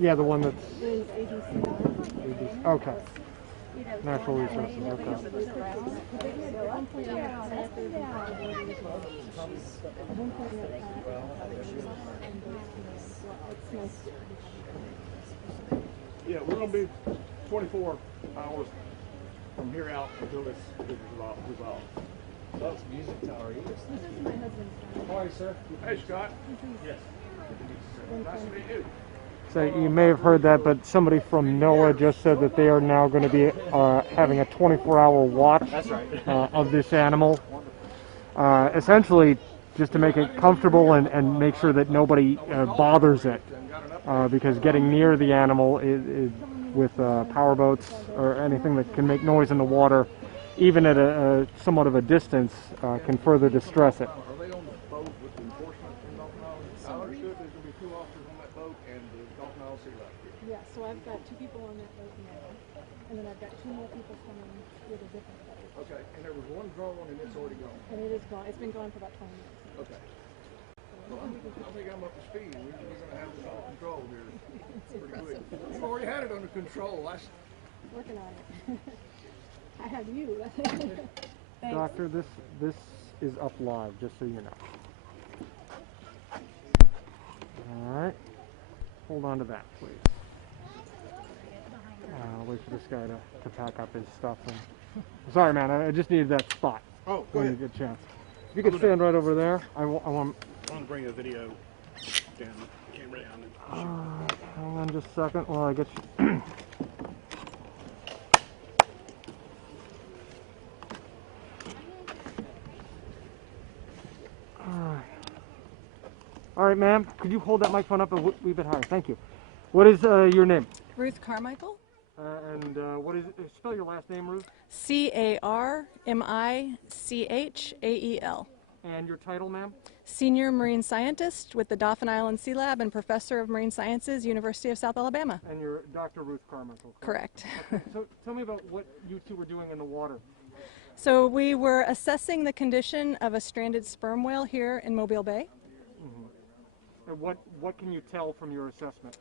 Yeah, the one that's is ABC. okay. Natural resources. Okay. Yeah, we're going to be 24 hours from here out until this is resolved. That's music tower. This is my husband's son. How are you, sir? Hey, Scott. Yes. Nice to meet you. So you may have heard that, but somebody from NOAA just said that they are now going to be having a 24-hour watch of this animal. Essentially, just to make it comfortable and make sure that nobody bothers it, because getting near the animal is with power boats or anything that can make noise in the water, even at a somewhat of a distance, can further distress it. Are they on the boat with the enforcement from Dalton Island? I understood there's going to be 2 officers on that boat and the Dalton Island Sea Life. Yeah, so I've got 2 people on that boat now, and then I've got 2 more people coming with a different boat. Okay, and there was 1 drone and it's already gone. And it is gone. It's been gone for about 20 minutes. Okay. Well, I think I'm up to speed. We're going to have this under control here pretty quick. You've already had it under control. Working on it. I have you. Thanks. Doctor, this is up live, just so you know. All right. Hold on to that, please. I'll wait for this guy to pack up his stuff. Sorry, man. I just needed that spot. Oh, go ahead. A good chance. If you could stand right over there, I want I want to bring the video down, camera down. hang on just a second while I get you. All right, ma'am. Could you hold that microphone up a wee bit higher? Thank you. What is your name? Ruth Carmichael. And what is it? Spell your last name, Ruth. Carmichael. And your title, ma'am? Senior Marine Scientist with the Dauphin Island Sea Lab and Professor of Marine Sciences, University of South Alabama. And you're Dr. Ruth Carmichael. Correct. Okay. So tell me about what you two were doing in the water. So we were assessing the condition of a stranded sperm whale here in Mobile Bay. And what can you tell from your assessment?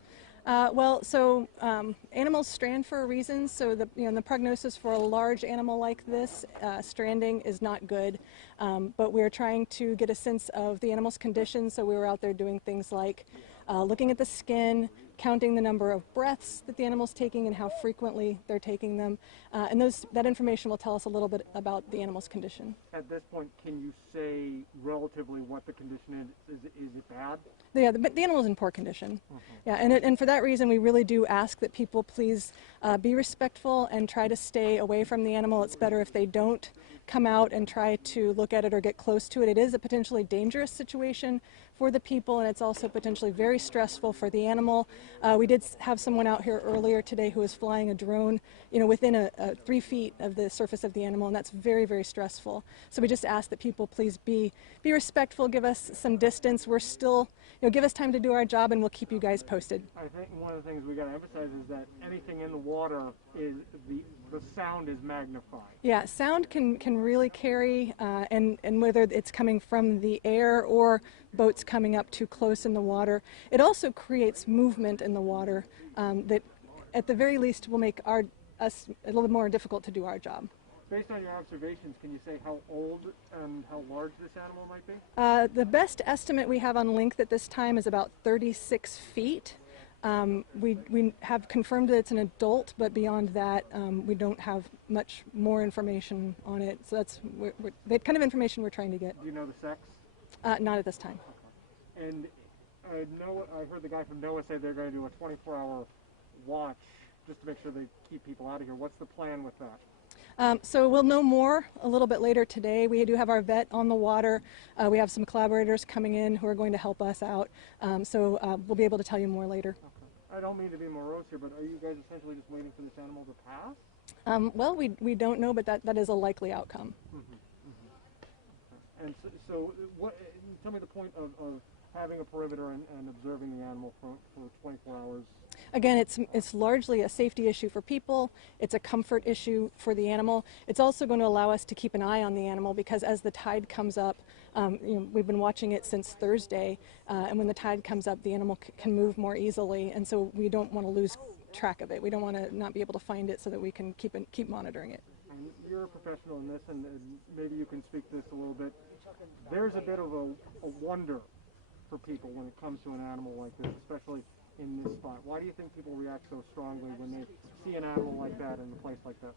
Animals strand for a reason. So the prognosis for a large animal like this, stranding is not good. But we're trying to get a sense of the animal's condition. So we were out there doing things like looking at the skin, counting the number of breaths that the animal's taking and how frequently they're taking them. And that information will tell us a little bit about the animal's condition. At this point, can you say relatively what the condition is? Is it bad? Yeah, the animal is in poor condition. Yeah, and for that reason, we really do ask that people please be respectful and try to stay away from the animal. It's better if they don't come out and try to look at it or get close to it. It is a potentially dangerous situation for the people, and it's also potentially very stressful for the animal. We did have someone out here earlier today who was flying a drone, within 3 feet of the surface of the animal, and that's very, very stressful. So we just ask that people please be respectful, give us some distance. We're still, give us time to do our job, and we'll keep you guys posted. I think one of the things we got to emphasize is that anything in the water is the sound is magnified. Yeah, sound can really carry, and whether it's coming from the air or boats coming up too close in the water, it also creates movement in the water that, at the very least, will make us a little bit more difficult to do our job. Based on your observations, can you say how old and how large this animal might be? The best estimate we have on length at this time is about 36 feet. We have confirmed that it's an adult, but beyond that, we don't have much more information on it. So that's the kind of information we're trying to get. Do you know the sex? Not at this time. Okay. And I heard the guy from NOAA say they're going to do a 24-hour watch just to make sure they keep people out of here. What's the plan with that? So we'll know more a little bit later today. We do have our vet on the water. We have some collaborators coming in who are going to help us out. We'll be able to tell you more later. Okay. I don't mean to be morose here, but are you guys essentially just waiting for this animal to pass? Well, we don't know, but that is a likely outcome. Okay. And so what? Tell me the point of having a perimeter and observing the animal for 24 hours. Again, it's largely a safety issue for people. It's a comfort issue for the animal. It's also going to allow us to keep an eye on the animal because as the tide comes up, We've been watching it since Thursday, and when the tide comes up, the animal can move more easily, and so we don't want to lose track of it. We don't want to not be able to find it so that we can keep monitoring it. And you're a professional in this, and maybe you can speak to this a little bit. There's a bit of a wonder for people when it comes to an animal like this, especially in this spot. Why do you think people react so strongly when they see an animal like that in a place like this?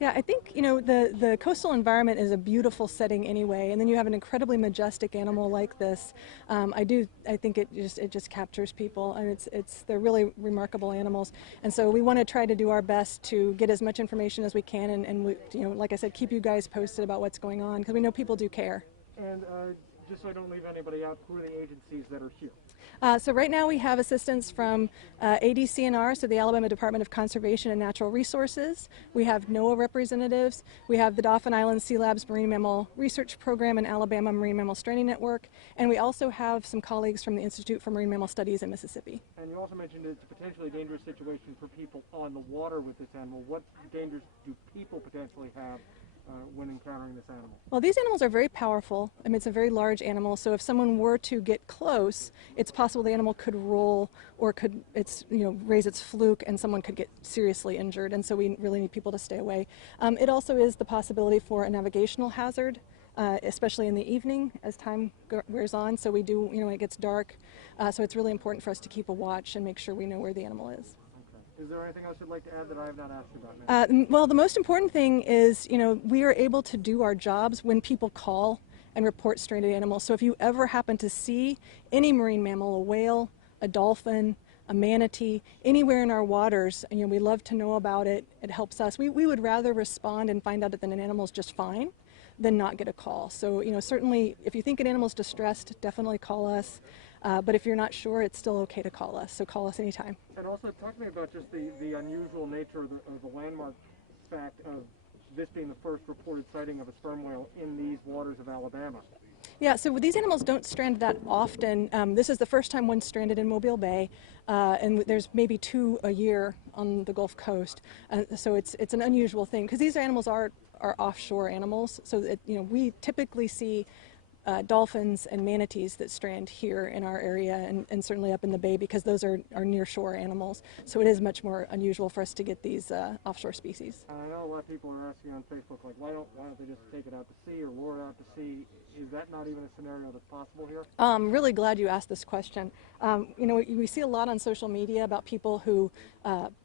Yeah, I think, the coastal environment is a beautiful setting anyway, and then you have an incredibly majestic animal like this. I think it just captures people, and they're really remarkable animals. And so we want to try to do our best to get as much information as we can, and we, like I said, keep you guys posted about what's going on, because we know people do care. And just so I don't leave anybody out, who are the agencies that are here? So right now we have assistance from ADCNR, so the Alabama Department of Conservation and Natural Resources. We have NOAA representatives. We have the Dauphin Island Sea Labs Marine Mammal Research Program and Alabama Marine Mammal Stranding Network. And we also have some colleagues from the Institute for Marine Mammal Studies in Mississippi. And you also mentioned it's a potentially dangerous situation for people on the water with this animal. What dangers do people potentially have when encountering this animal? Well, these animals are very powerful. I mean, it's a very large animal, so if someone were to get close, it's possible the animal could roll or could raise its fluke and someone could get seriously injured, and so we really need people to stay away. It also is the possibility for a navigational hazard, especially in the evening as time wears on, so we do, it gets dark, so it's really important for us to keep a watch and make sure we know where the animal is. Is there anything else you'd like to add that I have not asked you about now? Well, the most important thing is, we are able to do our jobs when people call and report stranded animals. So if you ever happen to see any marine mammal, a whale, a dolphin, a manatee, anywhere in our waters, we love to know about it. It helps us. We would rather respond and find out that an animal is just fine than not get a call. So, certainly if you think an animal is distressed, definitely call us. But if you're not sure, it's still okay to call us, so call us anytime. And also talk to me about just the unusual nature of the landmark fact of this being the first reported sighting of a sperm whale in these waters of Alabama. Yeah, so these animals don't strand that often. This is the first time one's stranded in Mobile Bay, and there's maybe 2 a year on the Gulf Coast. So it's an unusual thing, because these animals are offshore animals, so that, we typically see dolphins and manatees that strand here in our area and certainly up in the bay, because those are near-shore animals. So it is much more unusual for us to get these offshore species. I know a lot of people are asking on Facebook, like, why don't they just take it out to sea or lure it out to sea? Is that not even a scenario that's possible here? I'm really glad you asked this question. We see a lot on social media about people who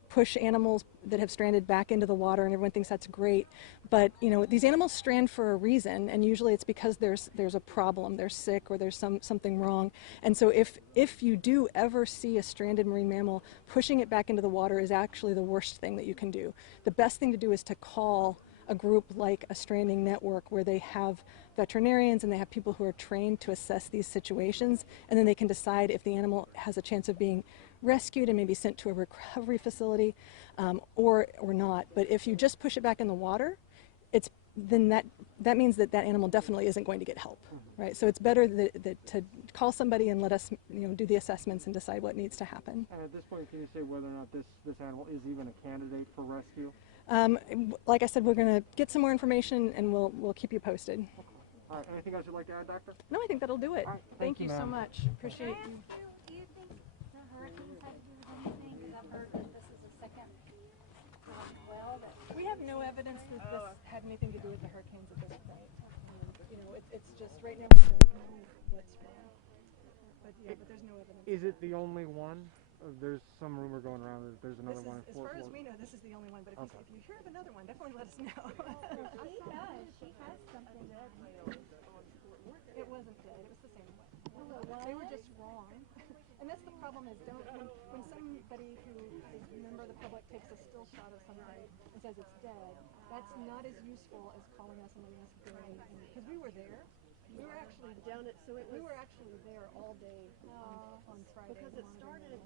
push animals that have stranded back into the water, and everyone thinks that's great. But these animals strand for a reason, and usually it's because there's a problem, they're sick, or there's something wrong. And so if you do ever see a stranded marine mammal, pushing it back into the water is actually the worst thing that you can do. The best thing to do is to call a group like a stranding network, where they have veterinarians and they have people who are trained to assess these situations, and then they can decide if the animal has a chance of being rescued and maybe sent to a recovery facility or not. But if you just push it back in the water, then that means that animal definitely isn't going to get help, right? So it's better to call somebody and let us do the assessments and decide what needs to happen. And at this point, can you say whether or not this animal is even a candidate for rescue? Like I said, we're going to get some more information, and we'll keep you posted. All right, anything else you'd like to add, Doctor? No, I think that'll do it. All right, Thank you so ma'am. much. Appreciate you. Do you think the hurricanes had to do with anything? Because I've heard that this is a second well that... We have no evidence that this had anything to do with the hurricanes at this point. It's just right now we don't know what's wrong. But there's no evidence. Is it the only one? There's some rumor going around that there's another one in As Fort far as Worth. we know, this is the only one. But if you hear of another one, definitely let us know. She does. She has something dead. It wasn't dead. It was the same one. They were just wrong. And that's the problem, is when somebody who is a member of the public takes a still shot of something and says it's dead, that's not as useful as calling us and letting us go. Because we were there. We were actually down at, we were actually there all day on Friday. Because it started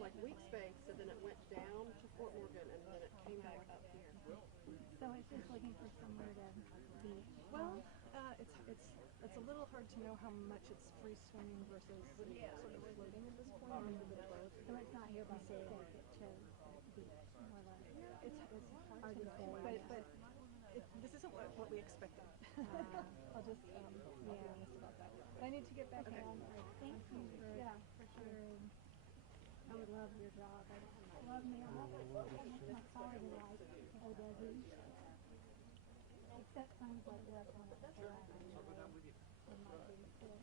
like Weeksbanks, and then it went down to Fort Morgan, and then it came back up here. So it's just looking for somewhere to be. Well, it's a little hard to know how much it's free swimming versus sort of floating at this point. Maybe a bit of both. So it's not here by mistake. It chose beach, more or less. It's hard to say. But this isn't what we expected. I'll just be honest about that. But I need to get back on. Thank you. Yeah, for sure. I would love your job. I love mammals. My father likes or doesn't. Except times like this when it's hot and it might be sick.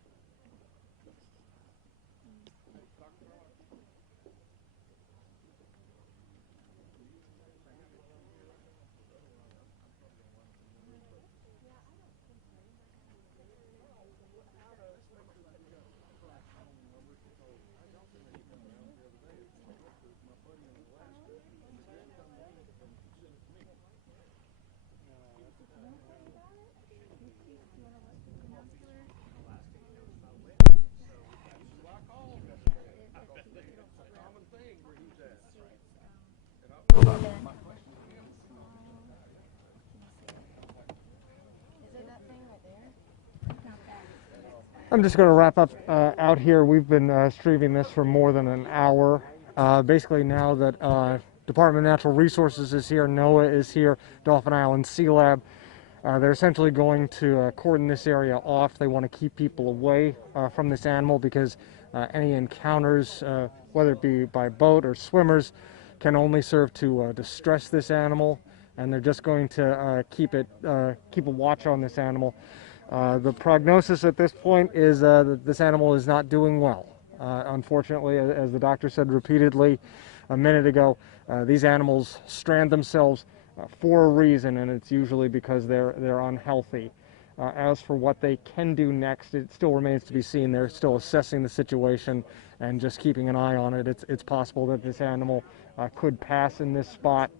I'm just going to wrap up out here. We've been streaming this for more than an hour. Basically, now that Department of Natural Resources is here, NOAA is here, Dauphin Island Sea Lab, they're essentially going to cordon this area off. They want to keep people away from this animal because any encounters, whether it be by boat or swimmers, can only serve to distress this animal, and they're just going to keep a watch on this animal. The prognosis at this point is that this animal is not doing well. Unfortunately, as the doctor said repeatedly a minute ago, these animals strand themselves for a reason, and it's usually because they're unhealthy. As for what they can do next, it still remains to be seen. They're still assessing the situation and just keeping an eye on it. It's possible that this animal could pass in this spot,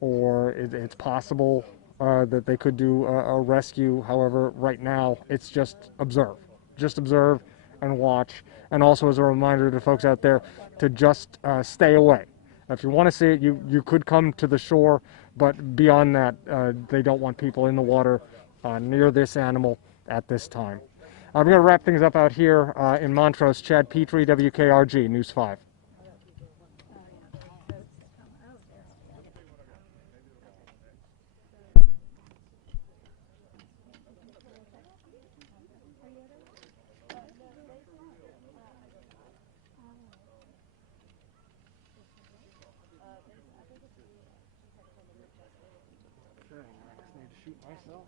or it's possible that they could do a rescue. However, right now, it's just observe. Just observe and watch. And also as a reminder to folks out there to just stay away. If you want to see it, you could come to the shore, but beyond that, they don't want people in the water near this animal at this time. I'm going to wrap things up out here in Montrose. Chad Petrie, WKRG, News 5. I just need to shoot myself.